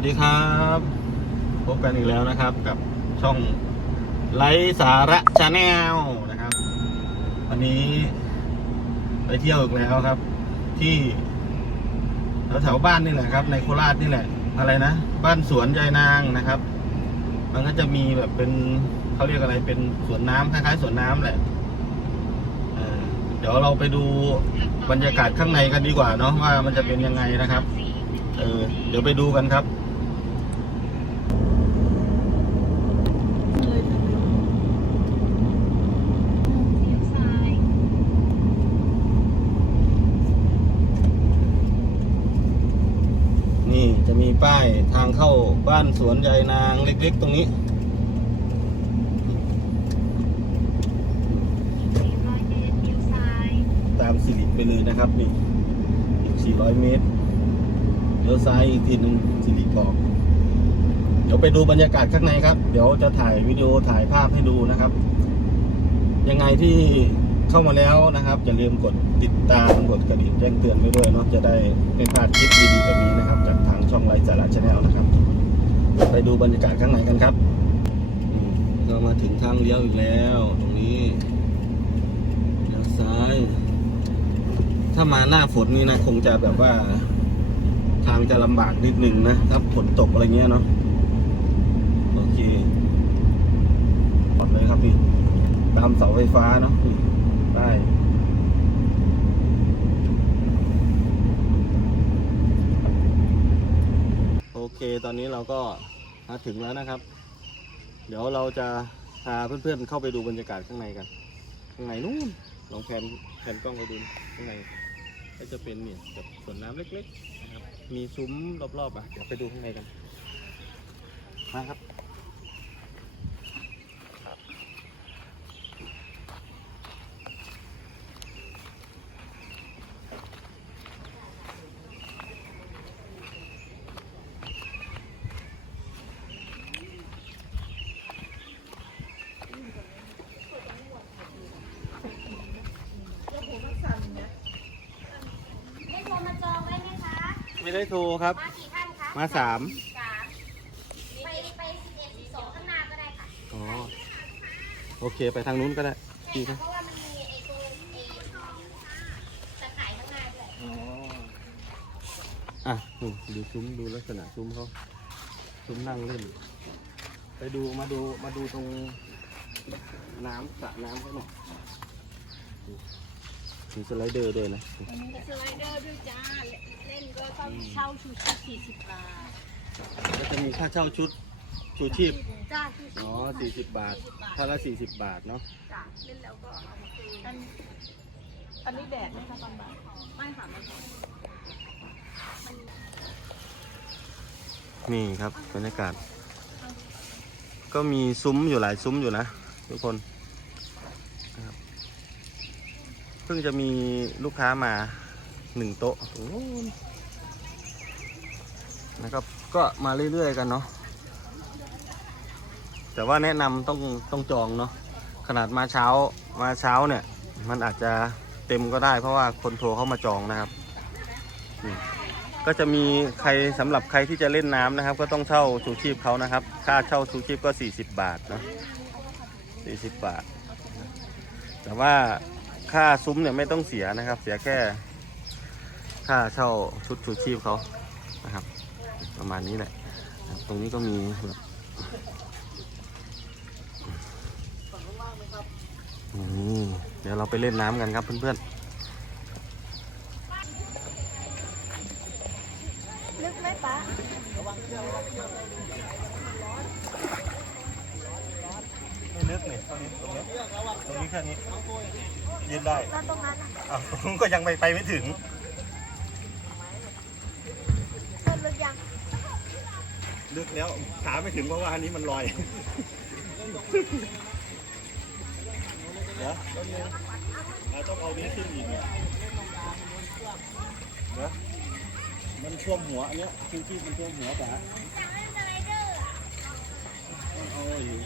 วัสดีครับ พบกันอีกแล้วนะครับกับช่องไลสาระชาแนลนะครับวันนี้ไปเที่ยวอีกแล้วครับ ที่แถวๆบ้านนี่แหละครับ ในโคราชนี่แหละ อะไรนะบ้านสวนยายนางนะครับ มันก็จะมีแบบเป็นเขาเรียกอะไรเป็นสวนน้ำคล้ายๆสวนน้ำแหละเออเดี๋ยวเราไปดูบรรยากาศข้างในกันดีกว่าเนาะว่ามันจะเป็นยังไงนะครับ เออเดี๋ยวไปดูกันครับ นี่จะมี ป้ายทางเข้าบ้านสวนยายนางเล็กๆ ตรงนี้ ตามสิริไปเลยนะครับนี่อีก 400 เมตรเลี้ยวซ้ายอีกทีหนึ่งสิริบอกเดี๋ยวไปดูบรรยากาศข้างในครับ เดี๋ยวจะถ่ายวิดีโอถ่ายภาพให้ดูนะครับ ยังไงที่เข้ามาแล้วนะครับอย่าลืมกดติดตามกดกระดิ่งแจ้งเตือนไว้ด้วยเนาะจะได้ไม่พลาดคลิปดีๆแบบนี้นะครับจาก ช่องไลฟ์สาระชาแนลนะครับ ไปดูบรรยากาศข้างในกันครับ เรามาถึงทางเลี้ยวอีกแล้ว ตรงนี้เลี้ยวซ้าย ถ้ามาหน้าฝนนี่นะคงจะแบบว่า ทางจะลำบากนิดนึงนะถ้าฝนตกอะไรเงี้ยเนาะโอเคปลอดเลยครับนี่ตามเสาไฟฟ้าเนาะได้ เคตอนนี้เราก็มาถึงแล้วนะครับ เดี๋ยวเราจะพาเพื่อนๆเข้าไปดูบรรยากาศข้างในกัน ข้างในนู่นลองแผนแผนกล้องไปดูข้างในก็จะเป็นเนี่ยแบบสวนน้ำเล็กๆนะครับมีซุ้มรอบๆอะเดี๋ยวไปดูข้างในกันมาครับ ได้โทรมาจองได้ไหมคะ ไม่ได้โทรครับ มากี่ท่านคะมาสาม สามไปไปสิบเอ็ดสิบสองข้างหน้าก็ได้ค่ะอ๋อ โอเคไปทางนู้นก็ได้ใช่ดีคค่ะรับเพราะว่ามันมีไอ้ตัวไอ้ตะข่ายข้างหน้าด้วยอ๋ออะดูดูซุ้มดูลักษณะซุ้มเขาซุ้มนั่งเล่น ไปดูมาดูมาดูตรงน้ำสระน้ำเขาหน่อย มีสไลเดอร์ด้วยนะมีสไลเดอร์ด้วยจ้า เล่นก็ต้องเช่าชูชีพสี่สิบบาท ก็จะมีค่าเช่าชุดชูชีพจ้าอ๋อสี่สิบบาทท่าละสี่สิบบาทเนาะจ้าเล่นแล้วก็เอามาคืนอันนี้แดดไหมคะตอนบ่ายไม่ค่ะไม่ค่ะนี่ครับบรรยากาศ ก็มีซุ้มอยู่หลายซุ้มอยู่นะทุกคนนะครับเพิ่งจะมีลูกค้ามาหนึ่งโต๊ะนะครับ ก็มาเรื่อยๆกันเนาะแต่ว่าแนะนำต้องต้องจองเนาะขนาดมาเช้ามาเช้าเนี่ย มันอาจจะเต็มก็ได้ เพราะว่าคนโทรเข้ามาจองนะครับ ก็จะมีใครสำหรับใครที่จะเล่นน้ำนะครับ ก็ต้องเช่าชูชีพเขานะครับ ค่าเช่าชูชีพก็ 40 บาทนะ40 บาท แต่ว่า ค่าซุ้มเนี่ยไม่ต้องเสียนะครับ เสียแค่ ค่าเช่าชุดชูชีพเขานะครับ ประมาณนี้แหละตรงนี้ก็มีแบบนี่เดี๋ยวเราไปเล่นน้ำกันครับเพื่อนๆ ไปไปไม่ถึงเริ่มลึกยังลึกแล้วขาไม่ถึงเพราะว่าอันนี้มันลอยเดี๋ยวต้นนึงเราต้องเอานี้ขึ้นอีกเนี่ยเดี๋ยวมันท่วมหัวอันเนี้ยคือที่มันท่วมหัวจ๋าต้องเอาอยู่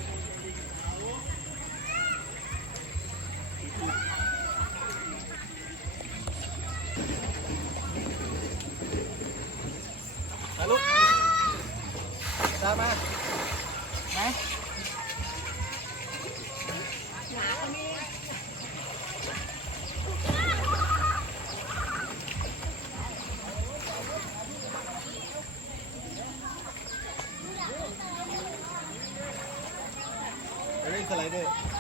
เล่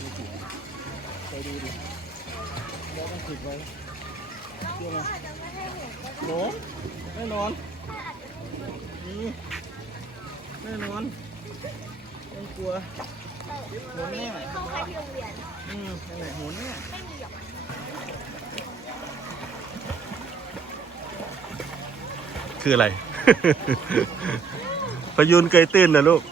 เข้าคายในหัวไปดูดิแล้วต้องติดไว้เชื่อไหมหนก็ได้โหแน่นอนนี่แน่นอนต้องกลัวโหนแน่เข้าใครที่โรงเรียนอืมนั่นหละโหนแน่ไม่มีหรอกคืออะไร พยูนเกยตื้นนะลูก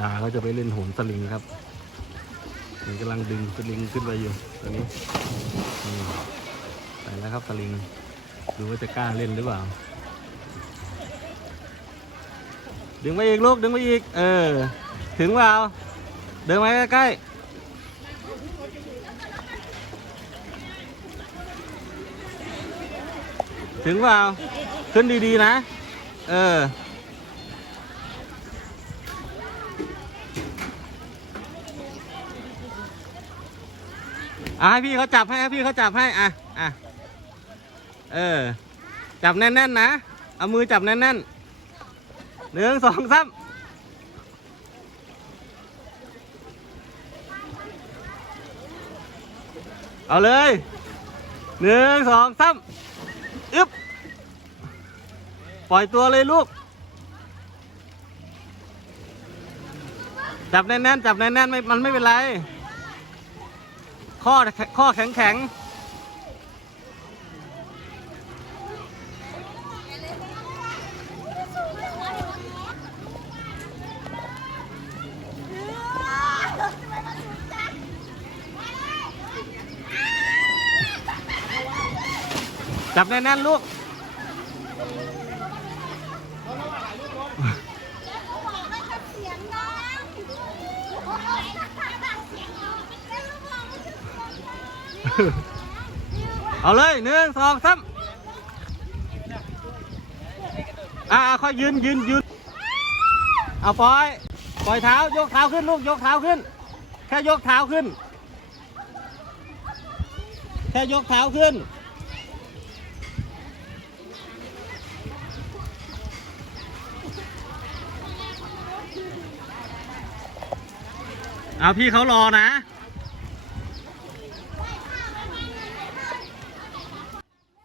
ดาเขาจะไปเล่นโหนสลิงครับมันกำลังดึงสลิงขึ้นไปอยู่ตอนนี้ไปแล้วครับสลิงดูว่าจะกล้าเล่นหรือเปล่า ดึงไปอีกลูกดึงไปอีก เออ ถึงเปล่าเดินมาใกล้ๆถึงเปล่าขึ้นดีๆนะ เออ อะให้พี่เขาจับให้ให้พี่เขาจับให้อะอะเออ จับแน่นๆนะ เอามือจับแน่นๆหนึ่งสองสามเอาเลยหนึ่งสองสามอึ๊บ ปล่อยตัวเลยลูก จับแน่นๆ จับแน่นๆไม่มันไม่เป็นไร ข้อข้อแข็งแข็งจับแน่นๆลูก เสียงดังโอ้ยดังเสียงดังเป็นลูกบอลไม่ใช่เสียงดัง เอาเลยหนึ่งสองสามอ่าค่อยยืนยืนยืนเอาปล่อย ปล่อยเท้ายกเท้าขึ้นลูกยกเท้าขึ้น แค่ยกเท้าขึ้น แค่ยกเท้าขึ้น เอาพี่เขารอนะ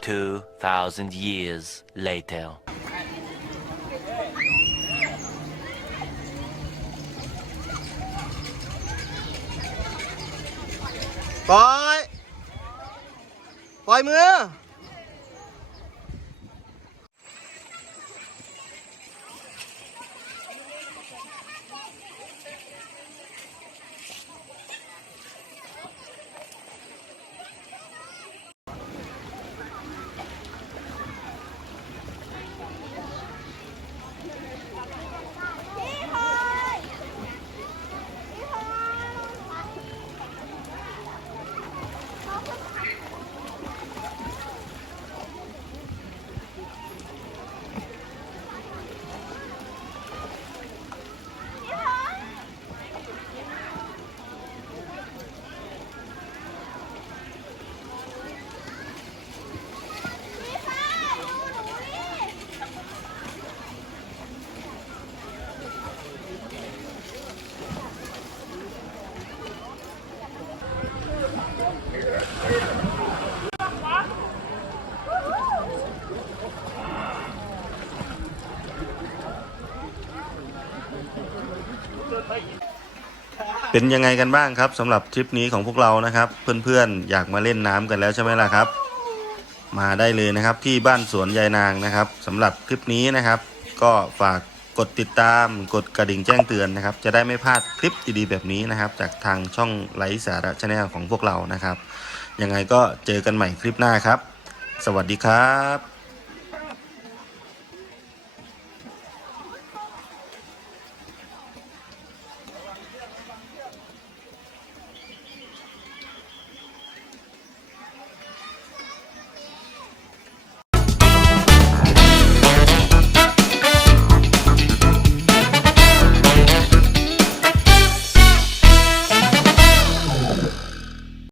2,000 years later. ปล่อย ปล่อยมือ พี่พลอยพี่พลอย พี่พลอยดูหนูดิ เป็นยังไงกันบ้างครับสำหรับทริปนี้ของพวกเรานะครับ เพื่อนๆอยากมาเล่นน้ำกันแล้วใช่ไหมล่ะครับ มาได้เลยนะครับที่บ้านสวนยายนางนะครับสำหรับคลิปนี้นะครับ ก็ฝากกดติดตามกดกระดิ่งแจ้งเตือนนะครับ จะได้ไม่พลาดคลิปดีๆแบบนี้นะครับ จากทางช่องไลฟ์สาระชาแนลของพวกเรานะครับยังไงก็เจอกันใหม่คลิปหน้าครับ สวัสดีครับ